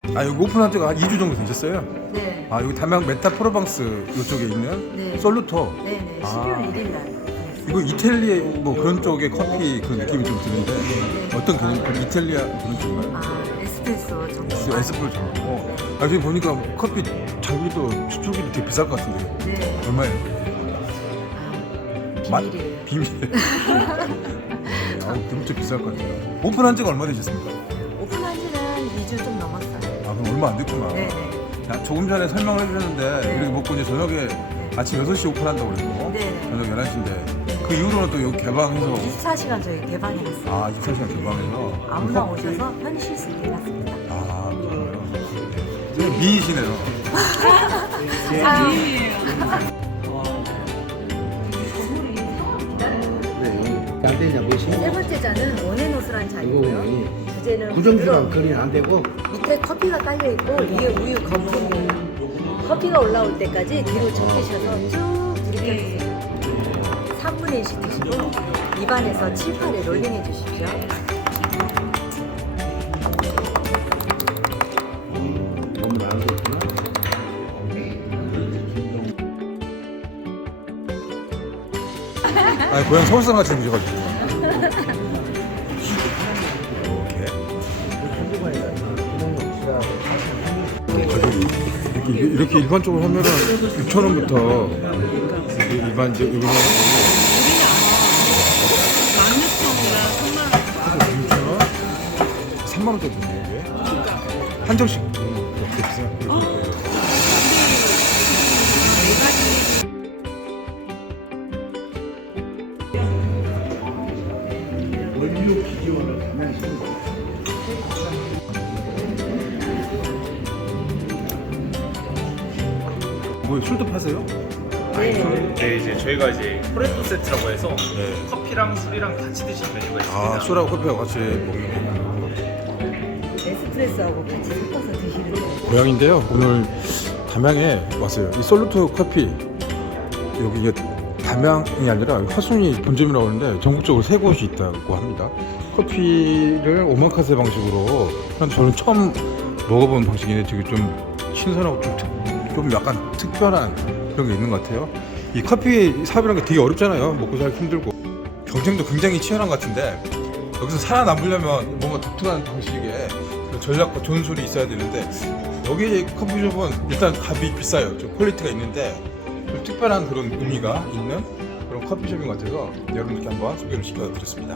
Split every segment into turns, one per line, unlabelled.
아 여기 오픈한 지가 한 2주 정도 되셨어요?
네.
아 여기 담양 메타프로방스 이쪽에 있는
네.
솔루토.
네네.
아.
12월 1일 날.
이거 이탈리아 뭐 그런 쪽의 커피 그런 느낌이 좀 드는데 어떤 개념? 이탈리아 그런 쪽인가요?
아, 에스프레소 정도.
에스프레소 정도. 아 지금 보니까 커피 장비도 수출비도 되게 비쌀 것 같은데요.
네.
얼마예요?
아, 비밀이에요.
비밀. 아, 엄청 비쌀 것 같아요. 오픈한 지가 얼마 되셨습니까?
오픈한 지는 2주 좀 넘었어요.
아 그럼 얼마 안 됐구나.
네네.
야, 조금 전에 설명을 해주셨는데
네.
이렇게 먹고 이제 저녁에 아침 6시 오픈한다고 그랬고
네.
저녁 11시인데 그 이후로는 또 여기 개방해서
24시간 저희 개방해놨어요.
아 24시간 개방해서
아무나 오셔서 편히 쉴 수 있게 해놨습니다.
아 그래요? 미인이시네요.
안 되냐 몇이?
세 번째 잔은 원앤노스란 잔이고요.
이거
주제는
구정지만 거리는 안 되고
밑에 커피가 깔려 있고 위에 우유 거품이에요. 커피가 올라올 때까지 뒤로 적히셔서 쭉 들이켜주세요. 3분의 1씩 드시고 입안에서 7, 8에 롤링해 주십시오.
너무 안 좋구나.
아니 고향 서울사람 같이 생기셔가지고 이렇게 가격이 이렇게 일반적으로 하면은 6,000원부터 일반적 이거 16,000원 3만 원짜리 이게 한 정씩 이렇게 비싸. 뭐 술도 파세요?
네, 이제 저희가 이제 프레토 세트라고 해서
네.
커피랑 술이랑 같이 드시는 메뉴가 있습니다.
아 술하고 커피하고 같이 먹는 게
에스프레소하고 같이 섞어서 드시는 거예요.
고향인데요. 오늘 담양에 왔어요. 이 솔루토 커피 여기 이게 담양이 아니라 화순이 본점이라고 하는데 전국적으로 3곳이 있다고 합니다. 커피를 오마카세 방식으로 그런데 저는 처음 먹어본 방식인데 되게 좀 신선하고 좀 약간 특별한 그런 게 있는 것 같아요. 이 커피 사업이라는 게 되게 어렵잖아요. 먹고 살기 힘들고 경쟁도 굉장히 치열한 것 같은데 여기서 살아남으려면 뭔가 독특한 방식의 전략과 전술이 있어야 되는데 여기 커피숍은 일단 값이 비싸요. 좀 퀄리티가 있는데 좀 특별한 그런 의미가 있는 그런 커피숍인 것 같아서 여러분들께 한번 소개를 시켜드렸습니다.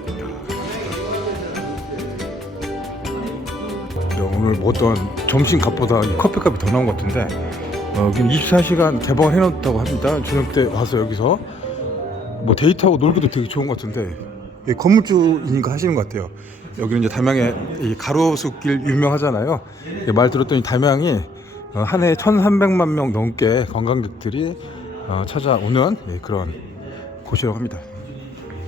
오늘 먹었던 점심값보다 커피값이 더 나온 것 같은데 지금 24시간 개방을 해놓았다고 합니다. 저녁 때 와서 여기서 뭐 데이트하고 놀기도 되게 좋은 것 같은데 건물주이니까 하시는 것 같아요. 여기는 이제 담양에 이 가로수길 유명하잖아요. 말 들었더니 담양이 한 해에 1,300만 명 넘게 관광객들이 찾아오는 그런 곳이라고 합니다.